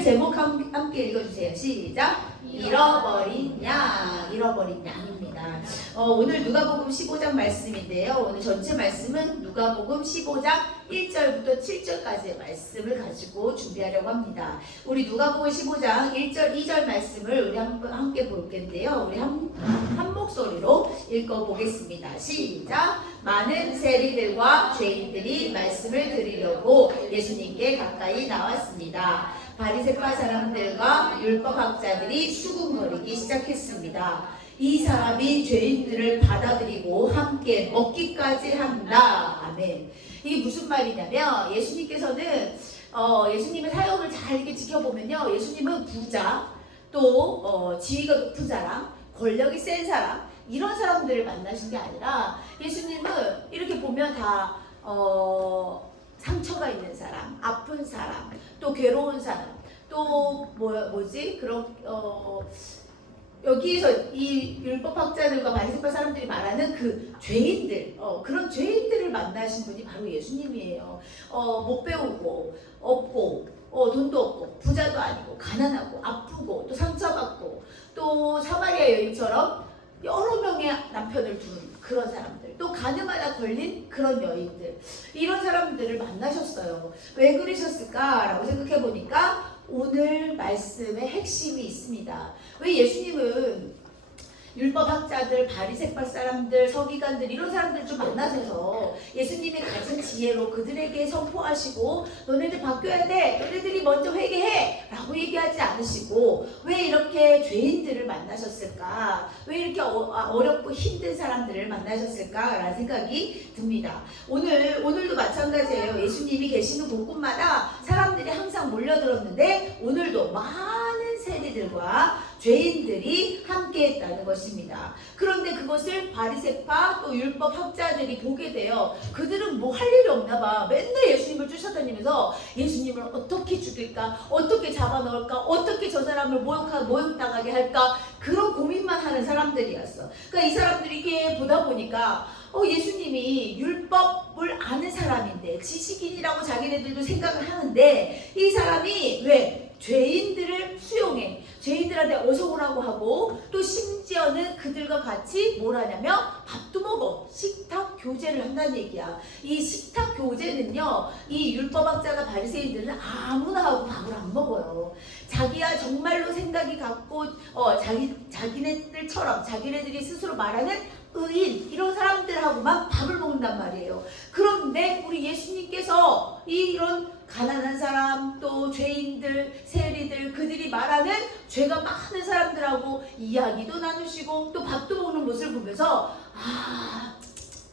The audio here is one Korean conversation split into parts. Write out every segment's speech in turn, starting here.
오늘 제목 함께 읽어주세요. 시작. 잃어버린 양, 잃어버린 양입니다. 오늘 누가복음 15장 말씀인데요. 오늘 전체 말씀은 누가복음 15장 1절부터 7절까지의 말씀을 가지고 준비하려고 합니다. 우리 누가복음 15장 1절, 2절 말씀을 우리 함께 볼 텐데요. 우리 한 목소리로 읽어보겠습니다. 시작. 많은 세리들과 죄인들이 말씀을 들으려고 예수님께 가까이 나왔습니다. 바리새파 사람들과 율법학자들이 수군거리기 시작했습니다. 이 사람이 죄인들을 받아들이고 함께 먹기까지 한다. 아멘. 이게 무슨 말이냐면 예수님께서는 예수님의 사역을 잘 이렇게 지켜보면요, 예수님은 부자, 또 지위가 높은 사람, 권력이 센 사람, 이런 사람들을 만나신 게 아니라 예수님은 이렇게 보면 다 상처가 있는 사람, 아픈 사람, 또 괴로운 사람, 또 그런 여기에서 이 율법학자들과 바리새파 사람들이 말하는 그 죄인들, 그런 죄인들을 만나신 분이 바로 예수님이에요. 못 배우고 없고 돈도 없고 부자도 아니고 가난하고 아프고 또 상처받고 또 사마리아 여인처럼 여러 명의 남편을 둔 그런 사람들, 또 가늠하다 걸린 그런 여인들, 이런 사람들을 만나셨어요. 왜 그러셨을까라고 생각해 보니까 오늘 말씀의 핵심이 있습니다. 왜 예수님은 율법학자들, 바리새파 사람들, 서기관들, 이런 사람들 좀 만나셔서 예수님이 가진 지혜로 그들에게 선포하시고 너네들 바뀌어야 돼, 너네들이 먼저 회개해 라고 얘기하지 않으시고 왜 이렇게 죄인들을 만나셨을까, 왜 이렇게 어렵고 힘든 사람들을 만나셨을까 라는 생각이 듭니다. 오늘도 마찬가지예요. 예수님이 계시는 곳곳마다 사람들이 항상 몰려들었는데 오늘도 많은 세리들과 죄인들이 함께했다는 것입니다. 그런데 그것을 바리새파 또 율법학자들이 보게 돼요. 그들은 뭐 할 일이 없나 봐. 맨날 예수님을 쫓아다니면서 예수님을 어떻게 죽일까, 어떻게 잡아넣을까, 어떻게 저 사람을 모욕당하게 할까, 그런 고민만 하는 사람들이었어. 그러니까 이 사람들이 이렇게 보다 보니까 예수님이 율법을 아는 사람인데, 지식인이라고 자기네들도 생각을 하는데, 이 사람이 왜 죄인들을 수용해, 죄인들한테 어서 오라고 하고, 또 심지어는 그들과 같이 뭘 하냐면 밥도 먹어, 식탁 교제를 한다는 얘기야. 이 식탁 교제는요, 이 율법학자가 바리새인들은 아무나 하고 밥을 안 먹어요. 자기야 정말로 생각이 같고 자기네들처럼 자기네들이 스스로 말하는 의인, 이런 사람들하고만 밥을 먹는단 말이에요. 그런데 우리 예수님께서 이런 가난한 사람, 또 죄인들, 세리들, 그들이 말하는 죄가 많은 사람들하고 이야기도 나누시고 또 밥도 먹는 모습을 보면서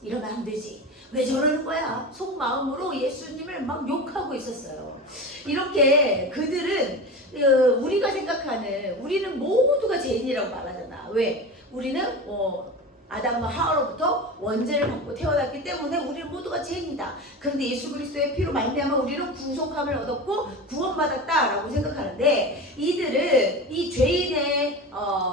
이러면 안 되지, 왜 저러는 거야, 속마음으로 예수님을 막 욕하고 있었어요. 이렇게 그들은 우리가 생각하는, 우리는 모두가 죄인이라고 말하잖아. 왜? 우리는 아담과 하와로부터 원죄를 받고 태어났기 때문에 우리는 모두가 죄인이다. 그런데 예수 그리스도의 피로 말미암아 우리는 구속함을 얻었고 구원받았다라고 생각하는데, 이들은 이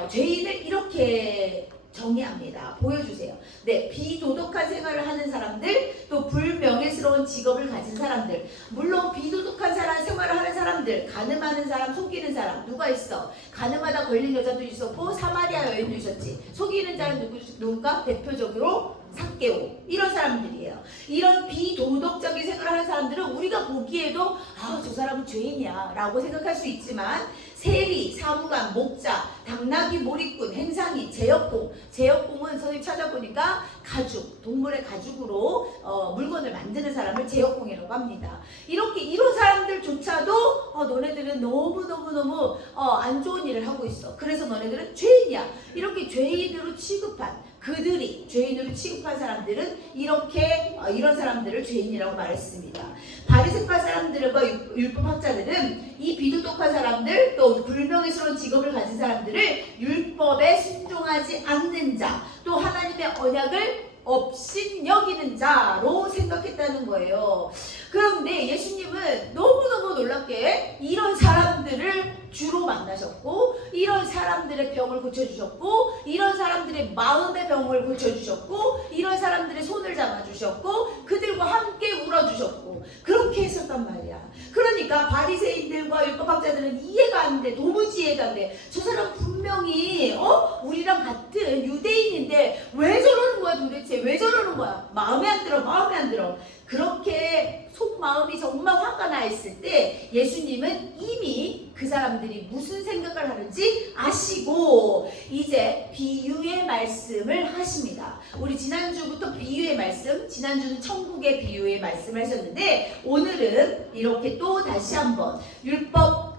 죄인을 이렇게 정의합니다. 보여주세요. 네, 비도덕한 생활을 하는 사람들, 또 불명예스러운 직업을 가진 사람들, 물론 비도덕한 생활을 하는 사람들, 가늠하는 사람, 속이는 사람, 누가 있어? 가늠하다 걸린 여자도 있었고 사마리아 여인도 있었지. 속이는 자는 누군가? 대표적으로 삭개오, 이런 사람들이에요. 이런 비도덕적인 생활을 하는 사람들은 우리가 보기에도 저 사람은 죄인이야 라고 생각할 수 있지만, 세리, 사무관, 목자, 당나귀, 몰입꾼, 행상이, 제역공은 선생님 찾아보니까 가죽, 동물의 가죽으로 물건을 만드는 사람을 제역공이라고 합니다. 이런 사람들조차도 너네들은 너무너무 안 좋은 일을 하고 있어, 그래서 너네들은 죄인이야, 이렇게 죄인으로 취급한, 그들이 죄인으로 취급한 사람들은 이런 사람들을 죄인이라고 말했습니다. 바리새파 사람들과 율법학자들은 이 비도덕한 사람들, 또 불명예스러운 직업을 가진 사람들을 율법에 순종하지 않는 자, 또 하나님의 언약을 업신여기는 자로 생각했다는 거예요. 그런데 예수님은 너무너무 놀랍게 이런 사람들을 주로 만나셨고, 이런 사람들의 병을 고쳐주셨고, 이런 사람들의 마음의 병을 고쳐주셨고, 이런 사람들의 손을 잡아주셨고, 그들과 함께 울어주셨고, 그렇게 했었단 말이야. 그러니까 바리새인들과 율법학자들은 이해가 안 돼. 도무지 이해가 안 돼. 저 사람 분명히 우리랑 같은 유대인인데 왜 저러는 거야 도대체? 왜 저러는 거야? 마음에 안 들어. 마음에 안 들어. 그렇게 속마음이 정말 화가 나 있을 때 예수님은 이미 그 사람들이 무슨 생각을 하는지 아시고 이제 비유의 말씀을 하십니다. 우리 지난주부터 비유의 말씀, 지난주는 천국의 비유의 말씀을 하셨는데 오늘은 이렇게 또 다시 한번 율법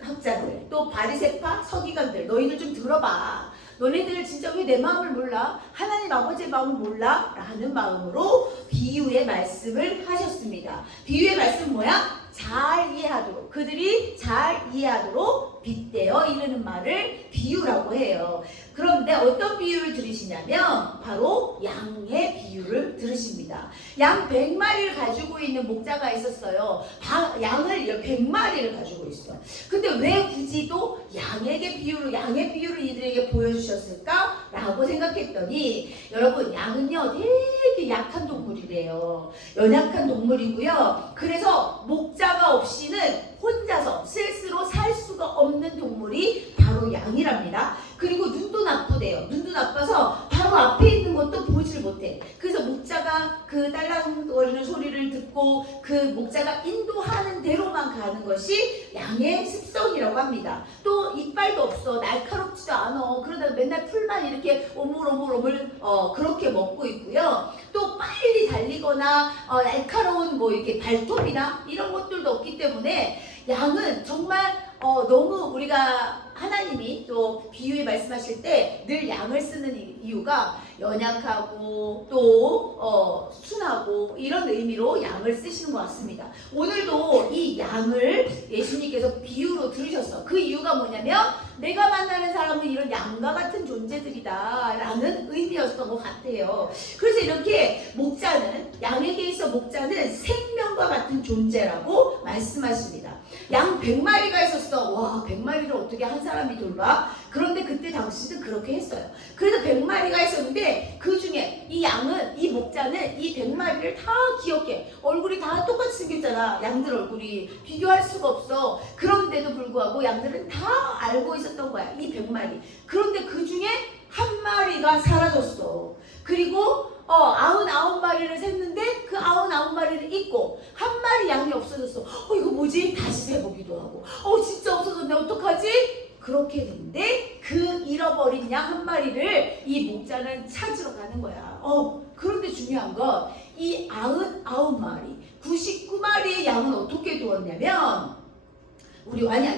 학자들, 또 바리새파 서기관들, 너희들 좀 들어봐. 너네들 진짜 왜 내 마음을 몰라? 하나님 아버지의 마음을 몰라? 라는 마음으로 비유의 말씀을 하셨습니다. 비유의 말씀은 뭐야? 잘 이해하도록, 그들이 잘 이해하도록 빗대어 이르는 말을 비유라고 해요. 그런데 어떤 비유를 들으시냐면 바로 양의 비유를 들으십니다. 양 100마리를 가지고 있는 목자가 있었어요. 양을 100마리를 가지고 있어. 근데 왜 굳이 또 양의 비유를 이들에게 보여주셨을까? 라고 생각했더니 여러분, 양은요 되게 약한 동물이래요. 연약한 동물이고요. 그래서 목자가 없이는 혼자서 스스로 살 수가 없는 동물이 바로 양이랍니다. 그리고 눈도 나쁘대요. 눈도 나빠서 바로 앞에 있는 것도 보질 못해. 그래서 목자가 그 딸랑거리는 소리를 듣고 그 목자가 인도하는 대로만 가는 것이 양의 습성이라고 합니다. 또 이빨도 없어. 날카롭지도 않아. 그러다 맨날 풀만 이렇게 오물오물 그렇게 먹고 있고요. 또 빨리 달리거나 날카로운 뭐 이렇게 발톱이나 이런 것들도 없기 때문에 양은 정말 너무 우리가 하나님이 또 비유에 말씀하실 때 늘 양을 쓰는 이유가 연약하고 또 순하고 이런 의미로 양을 쓰시는 것 같습니다. 오늘도 이 양을 예수님께서 비유로 들으셨어. 그 이유가 뭐냐면 내가 만나는 사람은 이런 양과 같은 존재들이다 라는 의미였던 것 같아요. 그래서 이렇게 양에게 있어 목자는 생명과 같은 존재라고 말씀하십니다. 양 100마리가 있었어. 와, 100마리를 어떻게 한 사람이 돌봐? 그런데 그때 당시는 그렇게 했어요. 그래서 100마리가 있었는데 그 중에 이 목자는 이 100마리를 다 기억해. 얼굴이 다 똑같이 생겼잖아. 양들 얼굴이 비교할 수가 없어. 그런데도 불구하고 양들은 다 알고 있었던 거야. 이 100마리. 그런데 그 중에 한 마리가 사라졌어. 그리고 99마리를 샜는데 그 99마리를 잊고 한 마리 양이 없어졌어. 이거 뭐지? 다시 세보기도 하고 진짜 없어졌네. 어떡하지? 그렇게 됐는데 그 잃어버린 양 한 마리를 이 목자는 찾으러 가는 거야. 그런데 중요한 건 이 99마리, 99마리의 양은 어떻게 두었냐면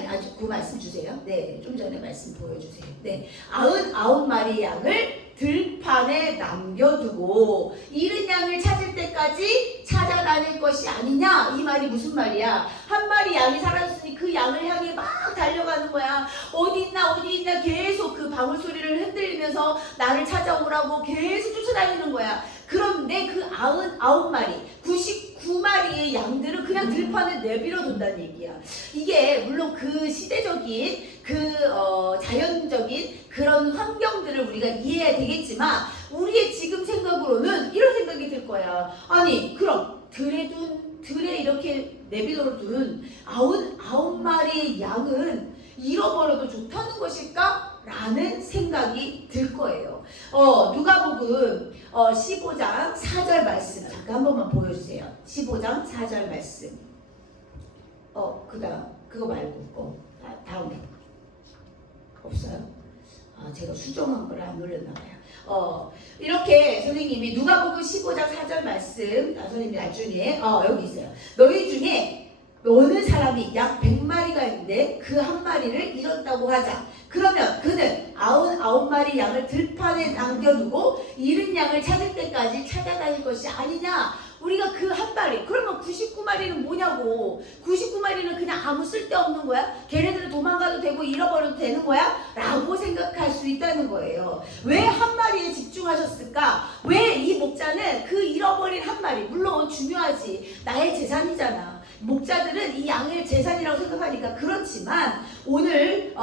아주 그 말씀 주세요. 네, 좀 전에 말씀 보여주세요. 네, 99마리의 양을 들판에 남겨두고 잃은 양을 찾을 때까지 찾아다닐 것이 아니냐. 이 말이 무슨 말이야? 한 마리 양이 사라졌으니 그 양을 향해 막 달려가는 거야. 어디 있나 계속 그 방울소리를 흔들리면서 나를 찾아오라고 계속 쫓아다니는 거야. 그런데 그 99마리, 99마리의 양들은 그냥 들판에 내버려 둔다는 얘기야. 이게 물론 그 시대적인 자연적인 그런 환경들을 우리가 이해해야 되겠지만 우리의 지금 생각으로는 이런 생각이 들 거야. 아니 그럼 들에 이렇게 내버려 둔 99마리의 양은 잃어버려도 좋다는 것일까? 라는 생각이 들 거예요. 누가복음 15장 4절 말씀 잠깐 한 번만 보여주세요. 15장 4절 말씀. 그거 말고 다음에 없어요? 제가 수정한 걸 안 눌렀나 봐요. 이렇게 선생님이 누가복음 15장 4절 말씀, 선생님이 나중에 여기 있어요. 너희 중에 어느 사람이 약 100마리가 있는데 그 한 마리를 잃었다고 하자. 그러면 그는 99마리 양을 들판에 남겨두고 잃은 양을 찾을 때까지 찾아다닐 것이 아니냐. 우리가 그 한 마리, 그러면 99마리는 뭐냐고. 99마리는 그냥 아무 쓸데없는 거야? 걔네들은 도망가도 되고 잃어버려도 되는 거야? 라고 생각할 수 있다는 거예요. 왜 한 마리에 집중하셨을까? 왜 이 목자는 그 잃어버린 한 마리, 물론 중요하지. 나의 재산이잖아. 목자들은 이 양을 재산이라고 생각하니까 그렇지만 오늘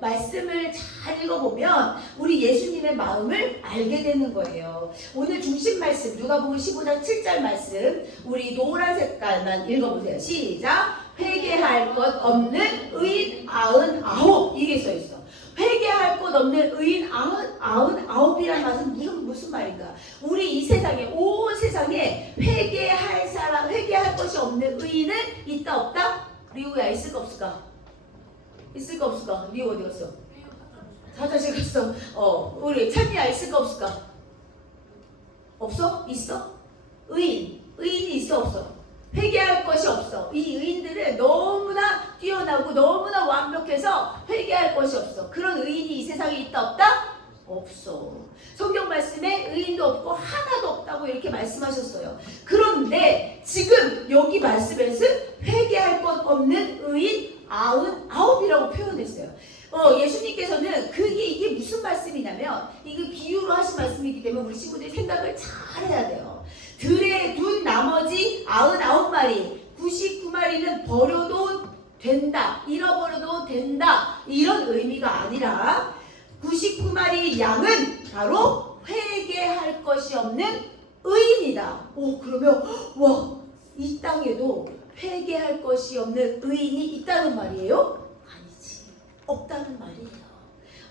말씀을 잘 읽어보면 우리 예수님의 마음을 알게 되는 거예요. 오늘 중심 말씀 누가복음 15장 7절 말씀 우리 노란 색깔만 읽어보세요. 시작. 회개할 것 없는 의인 99 이게 써있어. 회개할 것 없는 의인 99이라는 것은 무슨 말인가? 우리 이 세상에 온 세상에 회개할 것이 없는 의인은 있다 없다? 리우야 있을까 없을까? 있을까 없을까? 리우 어디 갔어? 화장실 갔어. 우리 찬이야 있을까 없을까? 없어? 있어? 의인이 있어 없어? 회개할 것이 없어. 이 의인들은 너무나 뛰어나고 너무나 완벽해서 회개할 것이 없어. 그런 의인이 이 세상에 있다 없다? 없어. 성경 말씀에 의인도 없고 하나도 없다고 이렇게 말씀하셨어요. 그런데 지금 여기 말씀에서 회개할 것 없는 의인 99이라고 표현했어요. 예수님께서는 이게 무슨 말씀이냐면 이게 비유로 하신 말씀이기 때문에 우리 친구들이 생각을 잘 해야 돼요. 들에 둔 나머지 99마리 99마리는 버려도 된다, 잃어버려도 된다 이런 의미가 아니라 99마리의 양은 바로 회개할 것이 없는 의인이다. 그러면 이 땅에도 회개할 것이 없는 의인이 있다는 말이에요? 아니지, 없다는 말이에요.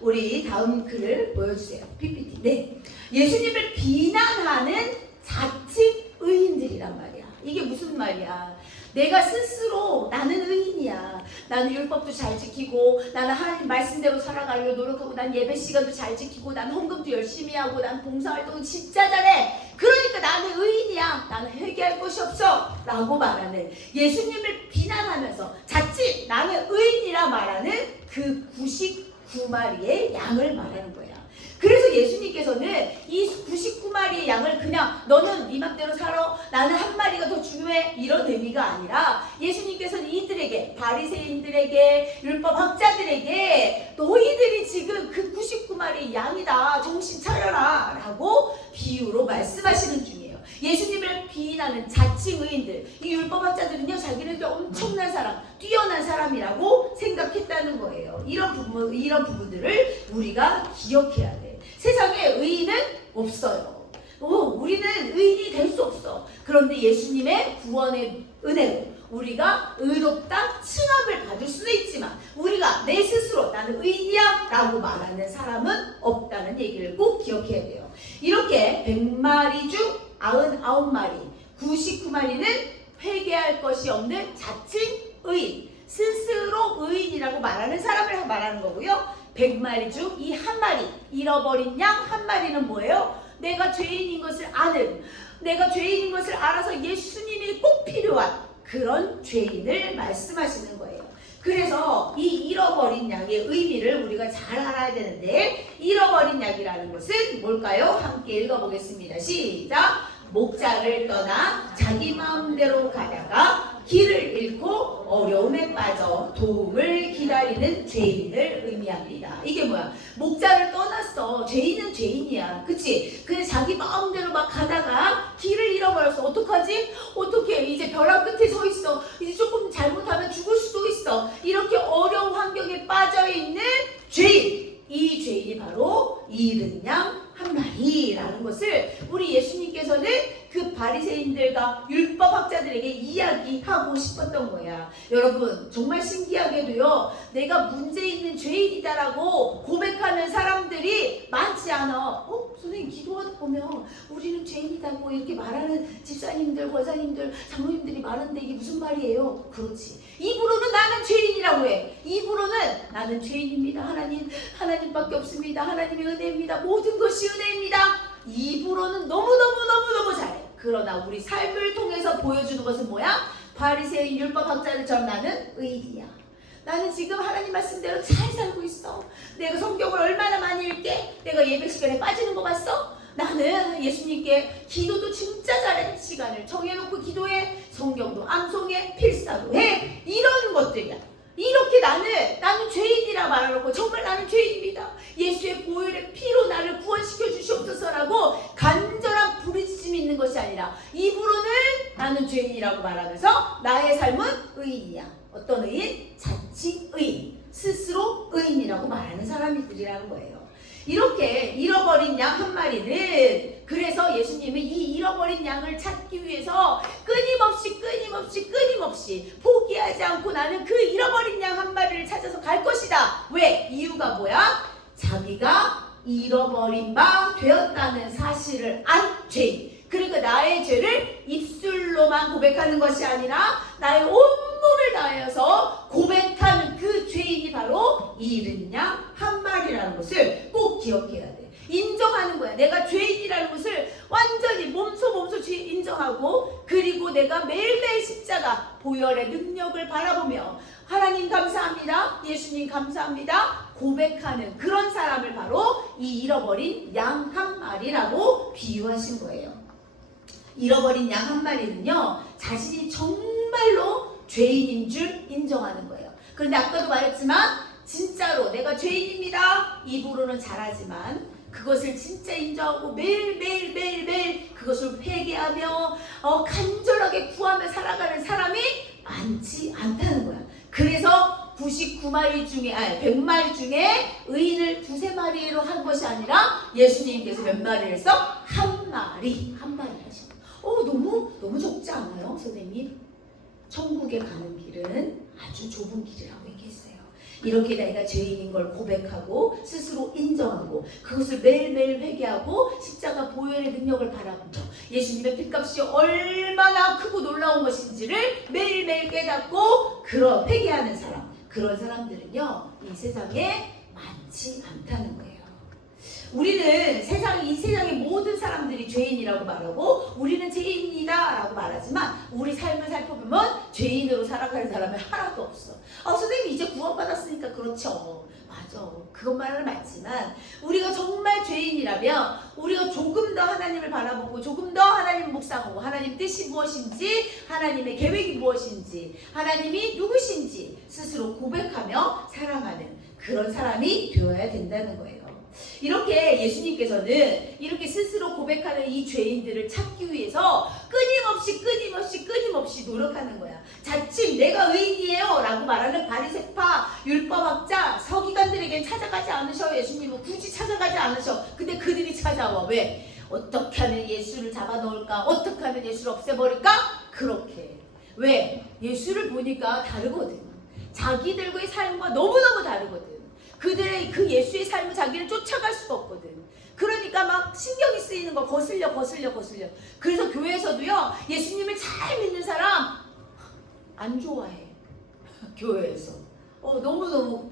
우리 다음 글을 보여주세요. PPT. 네, 예수님을 비난하는 자칭 의인들이란 말이야. 이게 무슨 말이야? 내가 스스로 나는 의인이야. 나는 율법도 잘 지키고 나는 하나님 말씀대로 살아가려고 노력하고 난 예배 시간도 잘 지키고 난 헌금도 열심히 하고 난 봉사활동은 진짜 잘해. 그러니까 나는 의인이야. 나는 회개할 것이 없어 라고 말하는 예수님을 비난하면서 자칫 나는 의인이라 말하는 그 99마리의 양을 말하는 거야. 그래서 예수님께서는 이 99마리의 양을 그냥 너는 네 맘대로 살아, 나는 한 마리가 더 중요해 이런 의미가 아니라 예수님께서는 이들에게, 바리새인들에게, 율법학자들에게 너희들이 지금 그 99마리의 양이다, 정신 차려라 라고 비유로 말씀하시는 중이에요. 예수님을 비난하는 자칭 의인들, 이 율법학자들은요 자기네들 엄청난 사람, 뛰어난 사람이라고 생각했다는 거예요. 이런 부분들을 우리가 기억해야 돼. 세상에 의인은 없어요. 우리는 의인이 될 수 없어. 그런데 예수님의 구원의 은혜로 우리가 의롭다 칭함을 받을 수는 있지만 우리가 내 스스로 나는 의인이야 라고 말하는 사람은 없다는 얘기를 꼭 기억해야 돼요. 이렇게 100마리 중 99마리, 99마리는 회개할 것이 없는 자칭 의인, 스스로 의인이라고 말하는 사람을 말하는 거고요. 100마리 중 이 한 마리, 잃어버린 양 한 마리는 뭐예요? 내가 죄인인 것을 아는, 내가 죄인인 것을 알아서 예수님이 꼭 필요한 그런 죄인을 말씀하시는 거예요. 그래서 이 잃어버린 양의 의미를 우리가 잘 알아야 되는데, 잃어버린 양이라는 것은 뭘까요? 함께 읽어보겠습니다. 시작! 목자를 떠나 자기 마음대로 가다가 길을 잃고 어려움에 빠져 도움을 기다리는 죄인을 의미합니다. 이게 뭐야? 목자를 떠났어. 죄인은 죄인이야. 그치? 근데 자기 마음대로 막 가다가 길을 잃어버렸어. 어떡하지? 어떡해? 이제 벼랑 끝에 서 있어. 이제 조금 잘못하면 죽을 수도 있어. 이렇게 어려운 환경에 빠져있는 죄인. 이 죄인이 바로 잃은 양 한 마리라는 것을 우리 예수님께서는 그 바리새인들과 율법학자들에게 이야기하고 싶었던 거야. 여러분 정말 신기하게도요, 내가 문제 있는 죄인이다라고 고백하는 사람들이 많지 않아. 선생님 기도하다 보면 우리는 죄인이다고 이렇게 말하는 집사님들, 권사님들, 장로님들이 많은데 이게 무슨 말이에요? 그렇지. 입으로는 나는 죄인이라고 해. 입으로는 나는 죄인입니다. 하나님밖에 없습니다. 하나님의 은혜입니다. 모든 것이 은혜입니다. 입으로는 너무너무 잘해. 그러나 우리 삶을 통해서 보여주는 것은 뭐야? 바리새인 율법학자들처럼 나는 의인이야. 나는 지금 하나님 말씀대로 잘 살고 있어. 내가 성경을 얼마나 많이 읽게? 내가 예배 시간에 빠지는 거 봤어? 나는 예수님께 기도도 진짜 잘해. 시간을 정해놓고 기도해. 성경도 암송해. 필사도 해. 이런 것들이야. 이렇게 나는 죄인이라 말해놓고 정말 나는 죄인입니다. 예수의 보혈의 피로 나를 구원시켜 주시옵소서라고 간절한 부르짖음이 있는 것이 아니라 입으로는 나는 죄인이라고 말하면서 나의 삶은 의인이야. 어떤 의인? 자칭 의인. 스스로 의인이라고 말하는 사람들이라는 거예요. 이렇게 잃어버린 양 한 마리는, 그래서 예수님은 이 잃어버린 양을 찾기 위해서 끊임없이 포기하지 않고 나는 그 잃어버린 양 한 마리를 찾아서 갈 것이다. 왜? 이유가 뭐야? 자기가 잃어버린 바 되었다는 사실을 안 죄인. 그러니까 나의 죄를 입술로만 고백하는 것이 아니라 나의 온몸을 다하여서 고백하는 그 죄인이 바로 이 잃은 양 한 마리라는 것을 꼭 기억해야 돼. 인정하는 거야. 내가 죄인이라는 것을 완전히 몸소 인정하고, 그리고 내가 매일매일 십자가 보혈의 능력을 바라보며 하나님 감사합니다, 예수님 감사합니다 고백하는 그런 사람을 바로 이 잃어버린 양 한 마리라고 비유하신 거예요. 잃어버린 양 한 마리는요, 자신이 정말로 죄인인 줄 인정하는 거예요. 그런데 아까도 말했지만 진짜로 내가 죄인입니다, 입으로는 잘하지만 그것을 진짜 인정하고 매일 그것을 회개하며 간절하게 구하며 살아가는 사람이 많지 않다는 거야. 그래서 99마리 중에 100마리 중에 의인을 2~3마리로 한 것이 아니라 예수님께서 몇 마리를 했어? 한 마리 하신 거예요. 너무 적지 않아요, 선생님? 천국에 가는 길은 아주 좁은 길이라고 얘기했어요. 이렇게 내가 죄인인 걸 고백하고 스스로 인정하고 그것을 매일매일 회개하고 십자가 보혈의 능력을 바라보며 예수님의 핏값이 얼마나 크고 놀라운 것인지를 매일매일 깨닫고 회개하는 사람, 그런 사람들은요, 이 세상에 많지 않다는 거예요. 우리는 이 세상의 모든 사람들이 죄인이라고 말하고 우리는 죄인이다 라고 말하지만 우리 삶을 살펴보면 죄인으로 살아가는 사람은 하나도 없어. 선생님 이제 구원받았으니까 그렇죠. 맞아. 그것만은 맞지만 우리가 정말 죄인이라면 우리가 조금 더 하나님을 바라보고 조금 더 하나님을 묵상하고 하나님 뜻이 무엇인지, 하나님의 계획이 무엇인지, 하나님이 누구신지 스스로 고백하며 살아가는 그런 사람이 되어야 된다는 거예요. 이렇게 예수님께서는 이렇게 스스로 고백하는 이 죄인들을 찾기 위해서 끊임없이 노력하는 거야. 자칭 내가 의인이에요 라고 말하는 바리새파, 율법학자, 서기관들에겐 찾아가지 않으셔. 예수님은 굳이 찾아가지 않으셔. 근데 그들이 찾아와. 왜? 어떻게 하면 예수를 잡아넣을까? 어떻게 하면 예수를 없애버릴까? 그렇게. 왜? 예수를 보니까 다르거든. 자기들과의 삶과 너무너무 다르거든. 그들의 그 예수의 삶은 자기를 쫓아갈 수가 없거든. 그러니까 막 신경이 쓰이는 거 거슬려. 그래서 교회에서도요, 예수님을 잘 믿는 사람 안 좋아해. 교회에서 너무너무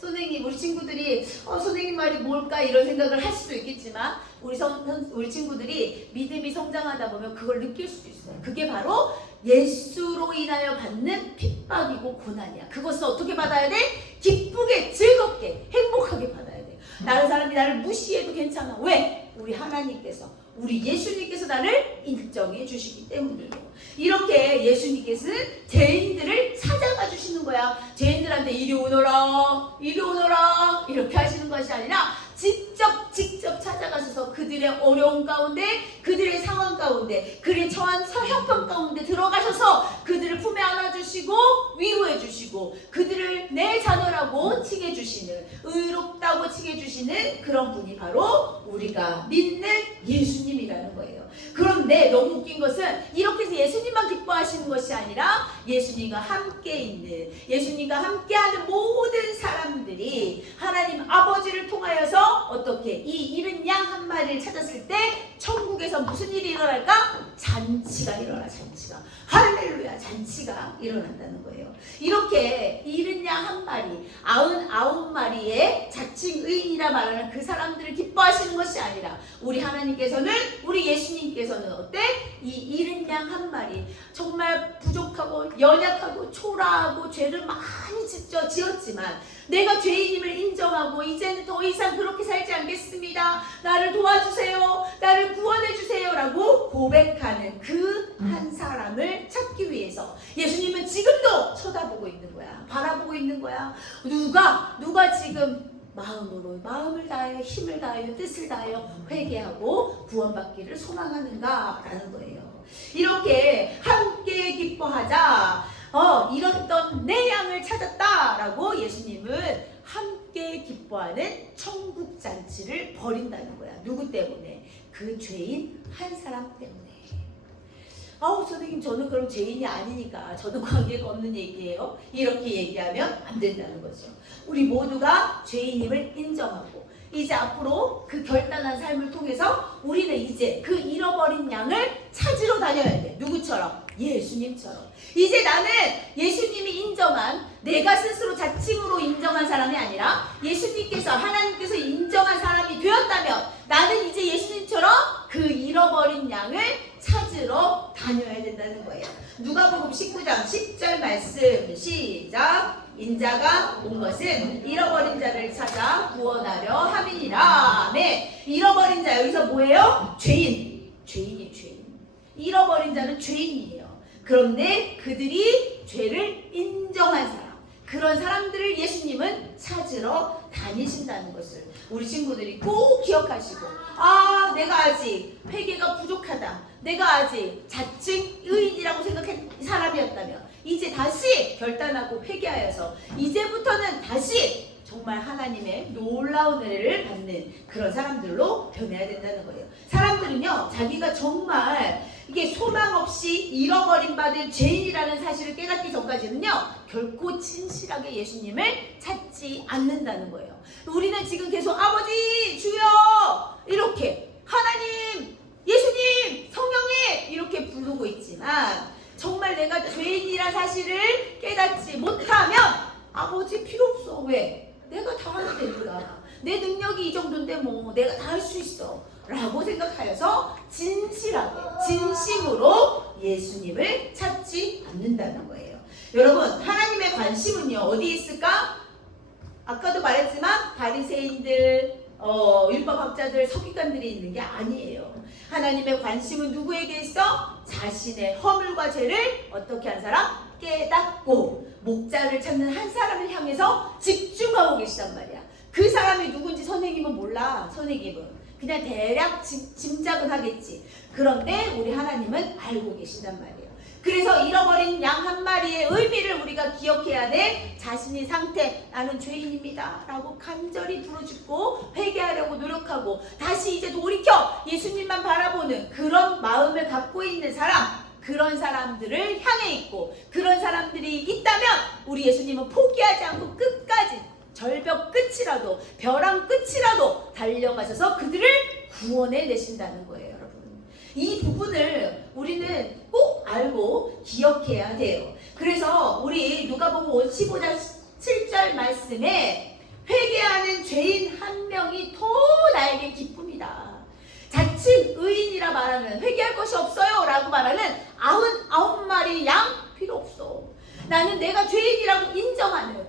선생님, 우리 친구들이 선생님 말이 뭘까 이런 생각을 할 수도 있겠지만 우리 친구들이 믿음이 성장하다 보면 그걸 느낄 수도 있어요. 그게 바로 예수로 인하여 받는 핍박이고 고난이야. 그것을 어떻게 받아야 돼? 기쁘게, 즐겁게, 행복하게 받아야 돼. 다른 사람이 나를 무시해도 괜찮아. 왜? 우리 하나님께서, 우리 예수님께서 나를 인정해 주시기 때문이에요. 이렇게 예수님께서는 죄인들을 찾아가 주시는 거야. 죄인들한테 이리 오너라 이렇게 하시는 것이 아니라 직접 찾아가셔서 그들의 어려운 가운데, 그들의 상황 가운데, 그들의 처한 형편 가운데 들어가셔서 그들을 품에 안아주시고 위로해주시고 그들을 내 자녀라고 칭해주시는, 의롭다고 칭해주시는 그런 분이 바로 우리가 믿는 예수님이라는 거예요. 그런데 너무 웃긴 것은 이렇게 해서 예수님만 기뻐하시는 것이 아니라 예수님과 함께 있는, 예수님과 함께하는 모든 사람들이 하나님 아버지를 통하여서 어떻게 이 잃은 양 한 마리를 찾았을 때 천국에서 무슨 일이 일어날까? 잔치가 일어나. 잔치가, 할렐루야, 잔치가 일어난다는 거예요. 이렇게 잃은 양 한 마리, 99마리의 자칭 의인이라 말하는 그 사람들을 기뻐하시는 것이 아니라 우리 하나님께서는, 우리 예수님께서는 어때? 이 잃은 양 한 마리, 정말 부족하고 연약하고 초라하고 죄를 많이 지었지만 내가 죄인임을 인정하고 이제는 더 이상 그렇게 살지 않겠습니다, 나를 도와주세요, 나를 구원해주세요 라고 고백하는 그 한 사람을 찾기 위해서 예수님은 지금도 쳐다보고 있는 거야. 바라보고 있는 거야. 누가 지금 마음을 다하여, 힘을 다하여, 뜻을 다하여 회개하고 구원받기를 소망하는가 라는 거예요. 이렇게 함께 기뻐하자. 잃었던 내 양을 찾았다라고 예수님은 함께 기뻐하는 천국 잔치를 벌인다는 거야. 누구 때문에? 그 죄인 한 사람 때문에. 선생님, 저는 그럼 죄인이 아니니까 저는 관계가 없는 얘기예요. 이렇게 얘기하면 안 된다는 거죠. 우리 모두가 죄인임을 인정하고 이제 앞으로 그 결단한 삶을 통해서 우리는 이제 그 잃어버린 양을 찾으러 다녀야 돼. 누구처럼? 예수님처럼. 이제 나는 예수님이 인정한, 내가 스스로 자칭으로 인정한 사람이 아니라 예수님께서, 하나님께서 인정한 사람이 되었다면 나는 이제 예수님처럼 그 잃어버린 양을 찾으러 다녀야 된다는 거예요. 누가복음 19장 10절 말씀 시작. 인자가 온 것은 잃어버린 자를 찾아 구원하려 함이니라. 네, 잃어버린 자, 여기서 뭐예요? 죄인. 죄인이 죄인. 잃어버린 자는 죄인이에요. 그런데 그들이 죄를 인정한 사람, 그런 사람들을 예수님은 찾으러 다니신다는 것을 우리 친구들이 꼭 기억하시고, 내가 아직 회개가 부족하다, 내가 아직 자칭 의인이라고 생각한 사람이었다면 이제 다시 결단하고 회개하여서 이제부터는 다시 정말 하나님의 놀라운 은혜를 받는 그런 사람들로 변해야 된다는 거예요. 사람들은요, 자기가 정말 이게 소망 없이 잃어버린 바된 죄인이라는 사실을 깨닫기 전까지는요, 결코 진실하게 예수님을 찾지 않는다는 거예요. 우리는 지금 계속 아버지, 주여 이렇게 하나님, 예수님, 성령님 이렇게 부르고 있지만 정말 내가 죄인이라는 사실을 깨닫지 못하면 아버지 필요 없어. 왜? 내가 다 하면 되니까. 내 능력이 이 정도인데 뭐 내가 다 할 수 있어 라고 생각하여서 진실하게, 진심으로 예수님을 찾지 않는다는 거예요. 여러분, 하나님의 관심은요, 어디에 있을까? 아까도 말했지만 바리새인들, 율법학자들, 서기관들이 있는 게 아니에요. 하나님의 관심은 누구에게 있어? 자신의 허물과 죄를 어떻게 한 사람? 깨닫고 목자를 찾는 한 사람을 향해서 집중하고 계시단 말이야. 그 사람이 누군지 선생님은 몰라. 선생님은 그냥 대략 짐작은 하겠지. 그런데 우리 하나님은 알고 계신단 말이에요. 그래서 잃어버린 양 한 마리의 의미를 우리가 기억해야 돼. 자신의 상태, 나는 죄인입니다 라고 간절히 부르짖고 회개하려고 노력하고 다시 이제 돌이켜 예수님만 바라보는 그런 마음을 갖고 있는 사람, 그런 사람들을 향해 있고, 그런 사람들이 있다면 우리 예수님은 포기하지 않고 끝까지 절벽 끝이라도, 벼랑 끝이라도 달려가셔서 그들을 구원해 내신다는 거예요. 이 부분을 우리는 꼭 알고 기억해야 돼요. 그래서 우리 누가복음 15장 7절 말씀에 회개하는 죄인 한 명이 더 나에게 기쁨이다. 자칭 의인이라 말하는, 회개할 것이 없어요 라고 말하는 99마리 양 필요 없어. 나는 내가 죄인이라고 인정하는,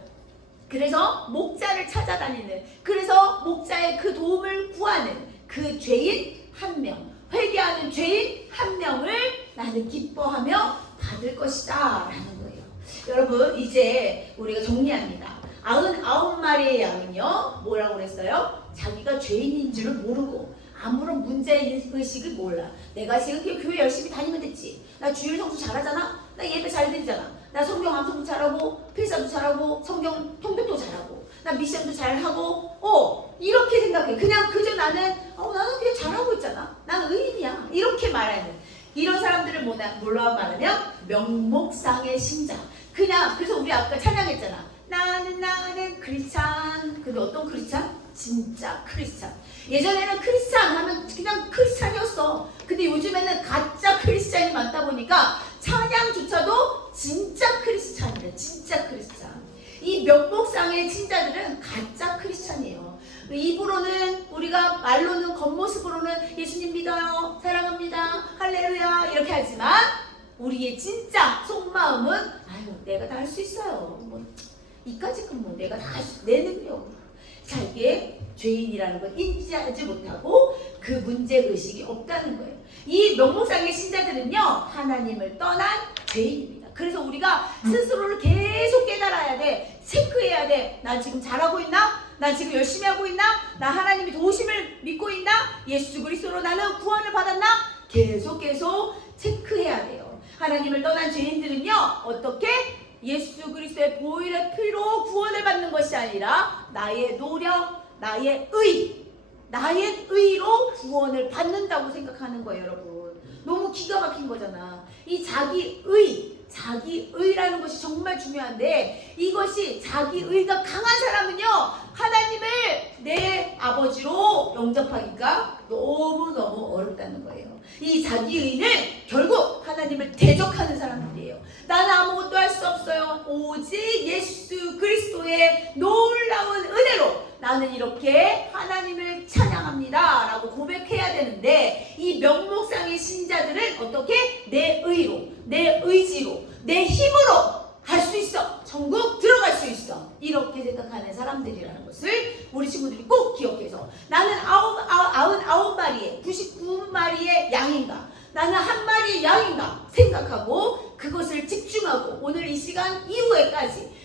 그래서 목자를 찾아다니는, 그래서 목자의 그 도움을 구하는 그 죄인 한 명, 회개하는 죄인 한 명을 나는 기뻐하며 받을 것이다 라는 거예요. 여러분, 이제 우리가 정리합니다. 99마리의 양은요, 뭐라고 그랬어요? 자기가 죄인인 줄을 모르고 아무런 문제의식을 몰라. 내가 지금 교회 열심히 다니면 됐지. 나 주일 성수 잘하잖아. 나 예배 잘 드리잖아. 나 성경 암송도 잘하고 필사도 잘하고 성경 통독도 잘하고 나 미션도 잘하고 이렇게 생각해. 그냥 그저 나는 그냥 잘하고 있잖아. 나는 의인이야. 이렇게 말하는 이런 사람들을 뭘로 말하면 명목상의 신자. 그냥 그래서 우리 아까 찬양했잖아. 나는 크리스찬. 근데 어떤 크리스찬? 진짜 크리스찬. 예전에는 크리스찬 하면 그냥 크리스찬이었어. 근데 요즘에는 가짜 크리스찬이 많다 보니까 찬양조차도 진짜 크리스찬이래. 진짜 크리스찬. 이 명목상의 신자들은 가짜 크리스찬이에요. 입으로는, 우리가 말로는, 겉모습으로는 예수님 믿어요, 사랑합니다, 할렐루야 이렇게 하지만 우리의 진짜 속마음은 내가 다 할 수 있어요. 이까짓건 내가 다 할 수, 내 능력. 자기의 죄인이라는 걸 인지하지 못하고 그 문제의식이 없다는 거예요. 이 명목상의 신자들은요, 하나님을 떠난 죄인입니다. 그래서 우리가 스스로를 계속 깨달아야 돼. 체크해야 돼. 나 지금 잘하고 있나? 나 지금 열심히 하고 있나? 나 하나님의 도우심을 믿고 있나? 예수 그리스도로 나는 구원을 받았나? 계속 체크해야 돼요. 하나님을 떠난 죄인들은요, 어떻게? 예수 그리스도의 보혈의 피로 구원을 받는 것이 아니라 나의 노력, 나의 의로 구원을 받는다고 생각하는 거예요, 여러분. 너무 기가 막힌 거잖아. 이 자기의라는 것이 정말 중요한데, 이것이 자기의가 강한 사람은요, 하나님을 내 아버지로 영접하기가 너무너무 어렵다는 거예요. 이 자기의는 결국 하나님을 대적하는 사람들이에요. 나는 아무것도 할 수 없어요. 오직 예수 그리스도의 놀라운 은혜로 나는 이렇게 하나님을 찬양합니다 라고 고백해야 되는데, 이 명목상의 신자들은 어떻게? 내 의로, 내 의지로, 내 힘으로 할 수 있어, 천국 들어갈 수 있어, 이렇게 생각하는 사람들이라는 것을 우리 친구들이 꼭 기억해서, 나는 99마리의 99마리의 양인가, 나는 한 마리의 양인가 생각하고 그것을 집중하고, 오늘 이 시간 이후에까지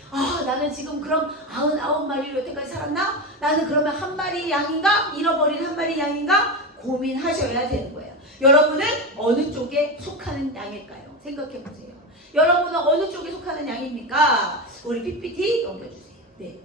나는 지금 그럼 99마리로 여태까지 살았나? 나는 그러면 한 마리 양인가? 잃어버린 한 마리 양인가? 고민하셔야 되는 거예요. 여러분은 어느 쪽에 속하는 양일까요? 생각해 보세요. 여러분은 어느 쪽에 속하는 양입니까? 우리 PPT 넘겨주세요. 네.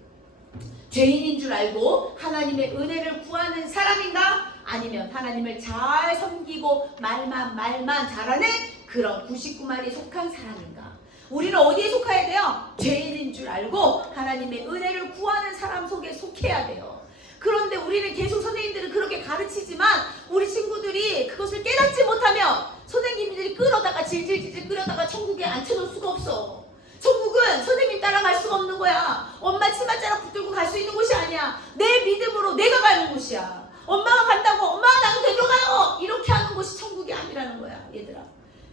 죄인인 줄 알고 하나님의 은혜를 구하는 사람인가? 아니면 하나님을 잘 섬기고 말만 잘하는 그런 99마리에 속한 사람인가? 우리는 어디에 속해야 돼요? 죄인인 줄 알고 하나님의 은혜를 구하는 사람 속에 속해야 돼요. 그런데 우리는 계속 선생님들은 그렇게 가르치지만 우리 친구들이 그것을 깨닫지 못하면 선생님들이 끌어다가 질질질 끌어다가 천국에 앉혀놓을 수가 없어. 천국은 선생님 따라갈 수가 없는 거야. 엄마 치맛자락 붙들고 갈 수 있는 곳이 아니야. 내 믿음으로 내가 가는 곳이야. 엄마가 간다고 엄마 나도 데려가요 이렇게 하는 곳이 천국이 아니라는 거야, 얘들아.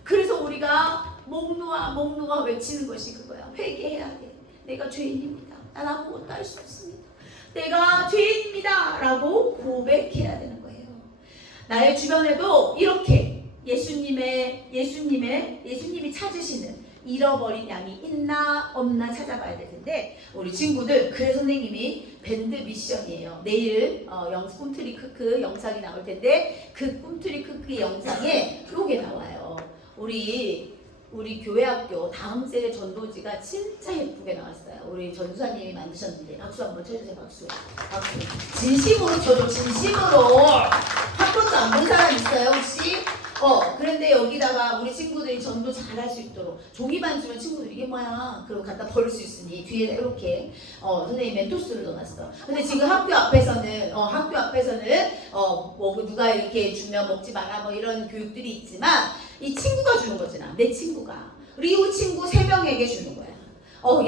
그래서 우리가 목 놓아 외치는 것이 그거야. 회개해야 돼. 내가 죄인입니다. 난 아무것도 할 수 없습니다. 내가 죄인입니다 라고 고백해야 되는 거예요. 나의 주변에도 이렇게 예수님이 찾으시는 잃어버린 양이 있나 없나 찾아봐야 될 텐데, 우리 친구들, 그래서 선생님이 밴드 미션이에요. 내일 꿈트리 크크 영상이 나올 텐데, 그 꿈트리 크크 영상에 요게 나와요. 우리 교회학교 다음 세대 전도지가 진짜 예쁘게 나왔어요. 우리 전도사님이 만드셨는데, 박수 한번 쳐주세요. 박수. 진심으로 쳐줘. 진심으로. 한 번도 안 본 사람 있어요 혹시? 그런데 여기다가 우리 친구들이 전도 잘할 수 있도록 종이만 주면 친구들이 이게 뭐야? 그럼 갖다 버릴 수 있으니 뒤에 이렇게 선생님 멘토스를 넣어놨어. 근데 지금 학교 앞에서는 뭐 누가 이렇게 주면 먹지 마라 뭐 이런 교육들이 있지만, 이 친구가 주는 거잖아. 내 친구가. 그리고 이 친구 3명에게 주는 거야.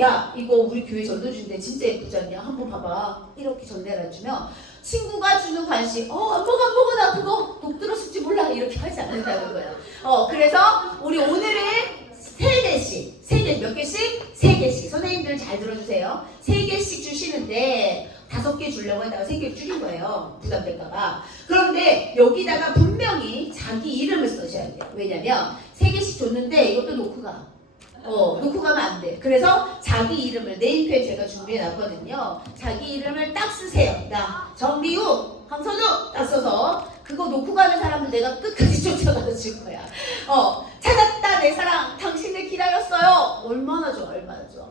야, 이거 우리 교회 전도 주는데 진짜 예쁘지 않냐? 한번 봐봐. 이렇게 전달해 주면 친구가 주는 관심, 뭐가 나 그거 독 들었을지 몰라, 이렇게 하지 않는다는 거야. 그래서 우리 오늘은 3개씩, 몇 개씩? 3개씩. 선생님들 잘 들어주세요. 3개씩 주시는데 5개 주려고 했다가 3개 줄인 거예요. 부담될까봐. 그런데 여기다가 분명히 자기 이름을 써셔야 돼요. 왜냐면 3개씩 줬는데 이것도 놓고 가. 놓고 가면 안 돼. 그래서 자기 이름을, 네임펜 제가 준비해 놨거든요. 자기 이름을 딱 쓰세요. 정리우, 강선우 딱 써서 그거 놓고 가는 사람들 내가 끝까지 쫓아가서 줄 거야. 찾았다 내 사랑, 당신을 기다렸어요. 얼마나 좋아.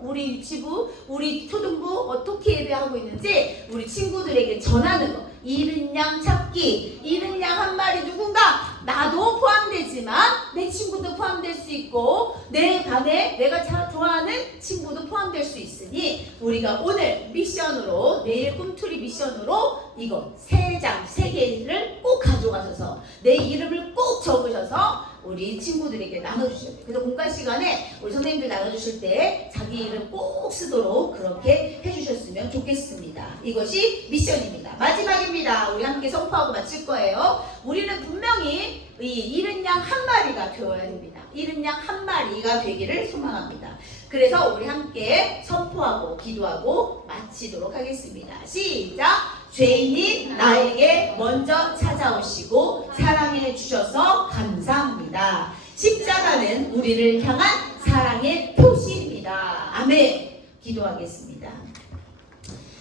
우리 유치부, 우리 초등부 어떻게 예배하고 있는지 우리 친구들에게 전하는 거. 잃은 양 찾기, 잃은 양 한 마리 누군가, 나도 포함되지만 내 친구도 포함될 수 있고, 내 반에 내가 좋아하는 친구도 포함될 수 있으니, 우리가 오늘 미션으로, 내일 꿈투리 미션으로 이거 3개를 꼭 가져가셔서 내 이름을 꼭 적으셔서 우리 친구들에게 나눠주셔야 돼요. 그래서 공간 시간에 우리 선생님들 나눠주실 때 자기 이름 꼭 쓰도록 그렇게 해주셨으면 좋겠습니다. 이것이 미션입니다. 마지막입니다. 우리 함께 선포하고 마칠 거예요. 우리는 분명히 이 잃은 양 한 마리가 되어야 됩니다. 잃은 양 한 마리가 되기를 소망합니다. 그래서 우리 함께 선포하고 기도하고 마치도록 하겠습니다. 시작! 죄인인 나에게 먼저 찾아오시고 사랑해 주셔서 감사합니다. 십자가는 우리를 향한 사랑의 표시입니다. 아멘. 기도하겠습니다.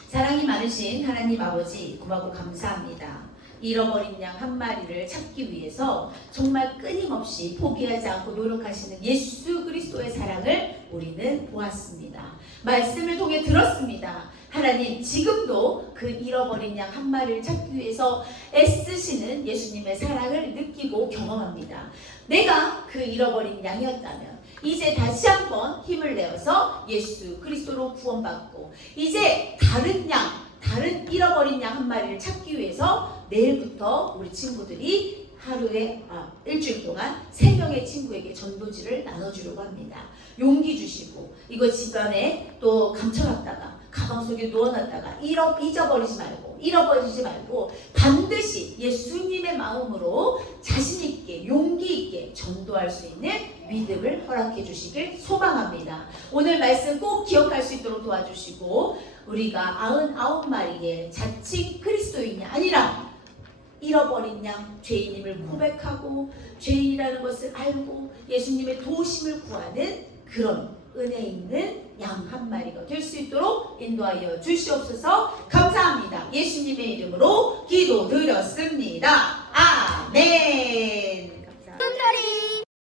사랑이 많으신 하나님 아버지, 고맙고 감사합니다. 잃어버린 양 한 마리를 찾기 위해서 정말 끊임없이 포기하지 않고 노력하시는 예수 그리스도의 사랑을 우리는 보았습니다. 말씀을 통해 들었습니다. 하나님 지금도 그 잃어버린 양 한 마리를 찾기 위해서 애쓰시는 예수님의 사랑을 느끼고 경험합니다. 내가 그 잃어버린 양이었다면 이제 다시 한번 힘을 내어서 예수 그리스도로 구원받고 이제 다른 양, 다른 잃어버린 양 한 마리를 찾기 위해서 내일부터 우리 친구들이 하루에 일주일 동안 3명의 친구에게 전도지를 나눠주려고 합니다. 용기 주시고 이거 집안에 또 감춰놨다가 가방 속에 넣어놨다가 잊어버리지 말고 반드시 예수님의 마음으로 자신있게 용기있게 전도할 수 있는 믿음을 허락해 주시길 소망합니다. 오늘 말씀 꼭 기억할 수 있도록 도와주시고 우리가 99마리의 자칭 그리스도인이 아니라 잃어버린 양 죄인임을 고백하고 죄인이라는 것을 알고 예수님의 도우심을 구하는 그런 은혜 있는 양 한 마리가 될 수 있도록 인도하여 주시옵소서. 감사합니다. 예수님의 이름으로 기도드렸습니다. 아멘. 감사합니다.